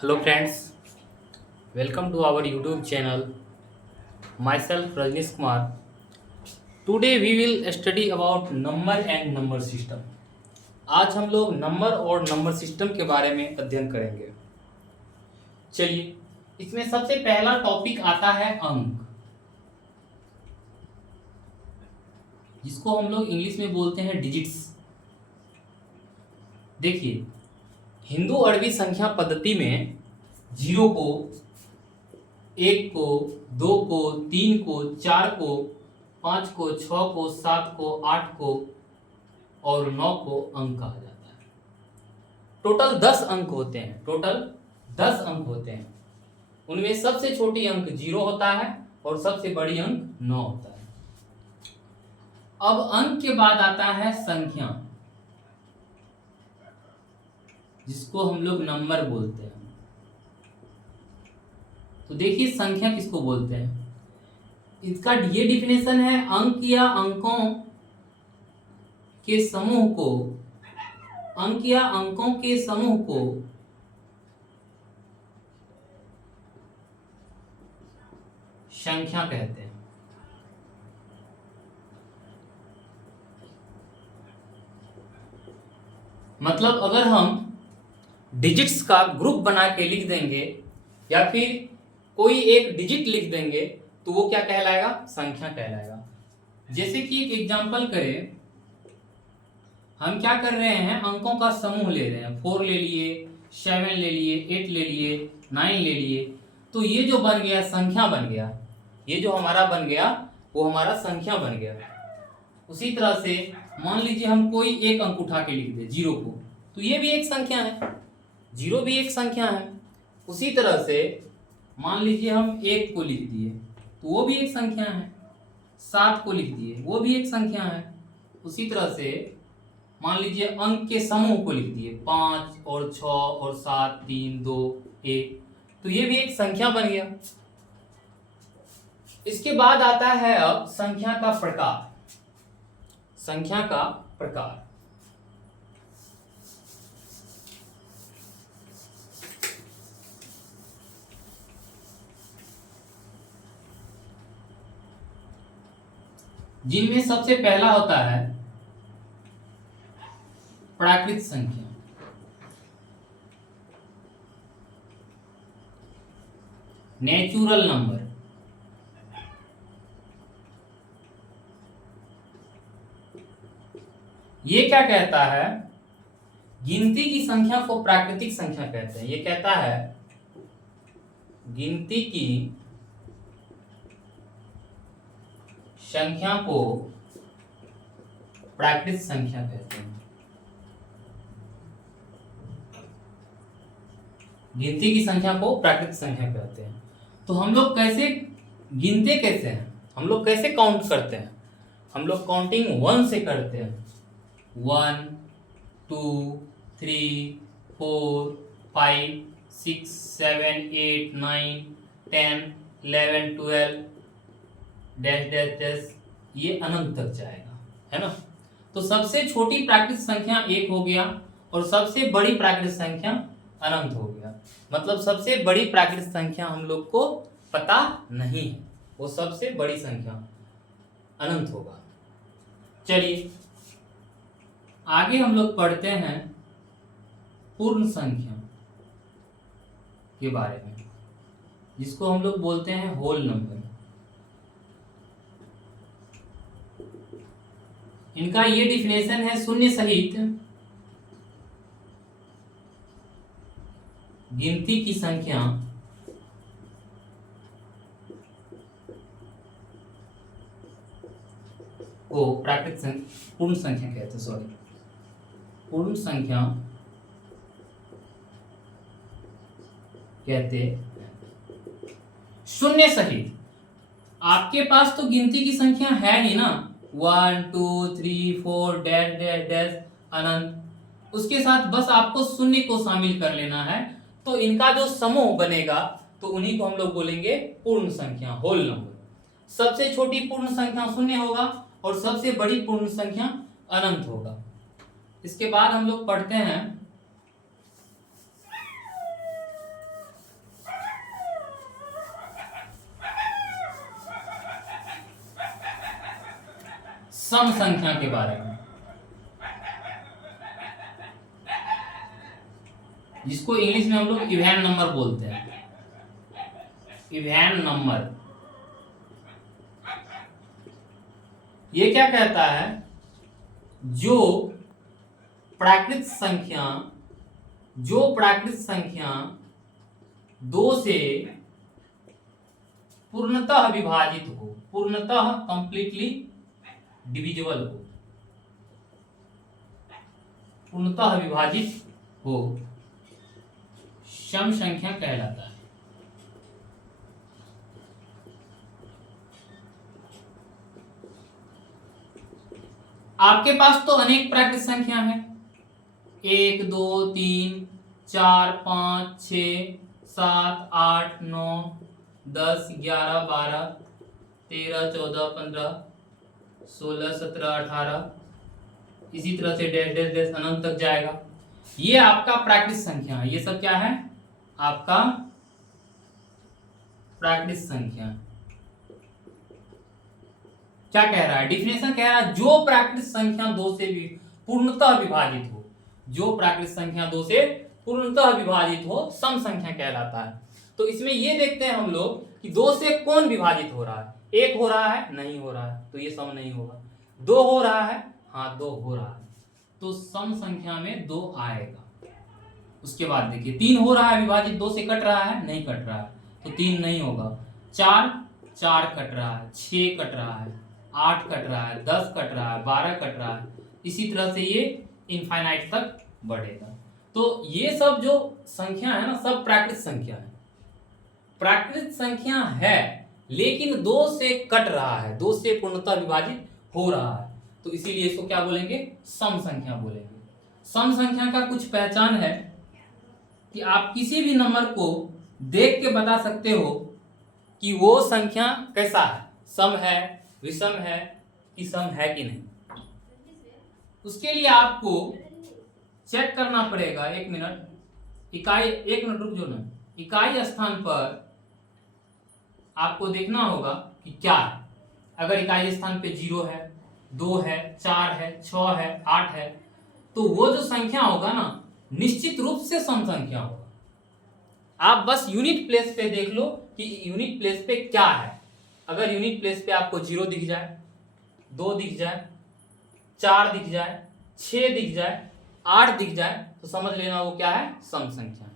Hello friends, welcome to our YouTube channel. Myself Rajnish Kumar. Today we will study about number and number system. आज हम लोग number और number system के बारे में अध्ययन करेंगे। चलिए, इसमें सबसे पहला टॉपिक आता है अंक, जिसको हम लोग इंग्लिश में बोलते हैं डिजिट्स। देखिए, हिंदू अरबी संख्या पद्धति में 0 को, 1 को, 2 को, 3 को, 4 को, 5 को, 6 को, 7 को, 8 को और 9 को अंक कहा जाता है। टोटल 10 अंक होते हैं। उनमें सबसे छोटी अंक 0 होता है और सबसे बड़ी अंक 9 होता है। अब अंक के बाद आता है संख्या, जिसको हम लोग नंबर बोलते हैं। तो देखिए, संख्या किसको बोलते हैं, इसका ये डिफिनेशन है, अंक या अंकों के समूह को संख्या कहते हैं। मतलब अगर हम डिजिट्स का ग्रुप बना के लिख देंगे या फिर कोई एक डिजिट लिख देंगे तो वो क्या कहलाएगा, संख्या कहलाएगा। जैसे कि एक एग्जांपल करें, हम क्या कर रहे हैं, अंकों का समूह ले रहे हैं। 4 ले लिए, 7 ले लिए, 8 ले लिए, 9 ले लिए, तो ये जो बन गया संख्या बन गया। ये जो हमारा बन गया वो हमारा संख्या बन गया। उसी तरह से मान लीजिए हम कोई एक अंक उठा के लिख दे 0 को, तो ये भी एक संख्या है, 0 भी एक संख्या है। उसी तरह से मान लीजिए हम 1 को लिख दिए तो वो भी एक संख्या है। 7 को लिख दिए वो भी एक संख्या है। उसी तरह से मान लीजिए अंक के समूह को लिख दिए 5 और 6 और 7, 3, 2, 1, तो ये भी एक संख्या बन गया। इसके बाद आता है अब संख्या का प्रकार। संख्या का प्रकार, जिनमें सबसे पहला होता है प्राकृत संख्या। Natural number. ये क्या कहता है, गिनती की संख्या को प्राकृतिक संख्या कहते हैं। ये कहता है गिनती की संख्या को प्राकृत संख्या कहते हैं। गिनती की संख्या को प्राकृत संख्या कहते हैं। तो हम लोग कैसे गिनते कैसे हैं, हम लोग कैसे काउंट करते हैं, हम लोग काउंटिंग 1 से करते हैं। 1, 2, 3, 4, 5, 6, 7, 8, 9, 10, 11, 12 डैश डैश डैश, ये अनंत तक जाएगा, है ना। तो सबसे छोटी प्राकृत संख्या 1 हो गया और सबसे बड़ी प्राकृत संख्या अनंत हो गया। मतलब सबसे बड़ी प्राकृत संख्या हम लोग को पता नहीं है, वो सबसे बड़ी संख्या अनंत होगा। चलिए आगे हम लोग पढ़ते हैं पूर्ण संख्या के बारे में, जिसको हम लोग बोलते हैं होल नंबर। इनका ये डिफिनेशन है, शून्य सहित गिनती की संख्या को प्राकृत पूर्ण संख्या कहते हैं। सॉरी, पूर्ण संख्या कहते शून्य सहित। आपके पास तो गिनती की संख्या है ही ना, 1, 2, 3, 4 डैश डैश डैश अनंत, उसके साथ बस आपको शून्य को शामिल कर लेना है। तो इनका जो समूह बनेगा तो उन्हीं को हम लोग बोलेंगे पूर्ण संख्या, होल नंबर। सबसे छोटी पूर्ण संख्या शून्य होगा और सबसे बड़ी पूर्ण संख्या अनंत होगा। इसके बाद हम लोग पढ़ते हैं सम संख्या के बारे में, जिसको इंग्लिश में हम लोग इवन नंबर बोलते हैं। इवन नंबर ये क्या कहता है, जो प्राकृत संख्या दो से पूर्णतः विभाजित हो, पूर्णतः कंप्लीटली डिविजिबल हो, पूर्णतः विभाजित हो, सम संख्या कहलाता है। आपके पास तो अनेक प्राकृत संख्या है, 1 2 3 4 5 6 7 8 9 10 11 12 13 14 15 16 17 18, इसी तरह से डैश डैश डैश अनंत तक जाएगा। ये आपका प्राकृत संख्या है। ये सब क्या है, आपका प्राकृत संख्या। क्या कह रहा है, डिफिनेशन कह रहा है, जो प्राकृत संख्या दो से भी पूर्णतः विभाजित हो, जो प्राकृत संख्या दो से पूर्णतः विभाजित हो, सम संख्या कहलाता है। तो इसमें ये देखते हैं हम लोग कि दो से कौन विभाजित हो रहा है। एक हो रहा है, नहीं हो रहा है, तो ये सम नहीं होगा। दो हो रहा है, हाँ दो हो रहा है, तो सम संख्या में दो आएगा। उसके बाद देखिए, 3 हो रहा है विभाजित, दो से कट रहा है, नहीं कट रहा है, तो 3 नहीं होगा। 4 कट रहा है, 6 कट रहा है, 8 कट रहा है, 10 कट रहा है, 12 कट रहा है, इसी तरह से ये इनफाइनाइट तक बढ़ेगा। तो ये सब जो संख्या है ना, सब प्राकृत संख्या है। प्राकृत संख्या है लेकिन दो से कट रहा है, दो से पूर्णतः विभाजित हो रहा है, तो इसीलिए इसको क्या बोलेंगे, सम संख्या बोलेंगे। सम संख्या का कुछ पहचान है कि आप किसी भी नंबर को देख के बता सकते हो कि वो संख्या कैसा है, सम है, विषम है कि सम है कि नहीं। उसके लिए आपको चेक करना पड़ेगा, 1 मिनट, एक मिनट रुक जाओ ना। इकाई स्थान पर आपको देखना होगा कि क्या है। अगर इकाई स्थान पे 0 है, 2 है, 4 है, 6 है, 8 है, तो वो जो संख्या होगा ना, निश्चित रूप से सम संख्या होगा। आप बस यूनिट प्लेस पे देख लो कि यूनिट प्लेस पे क्या है। अगर यूनिट प्लेस पे आपको 0 दिख जाए, 2 दिख जाए, 4 दिख जाए, 6 दिख जाए, 8 दिख जाए, तो समझ लेना वो क्या है, सम संख्या।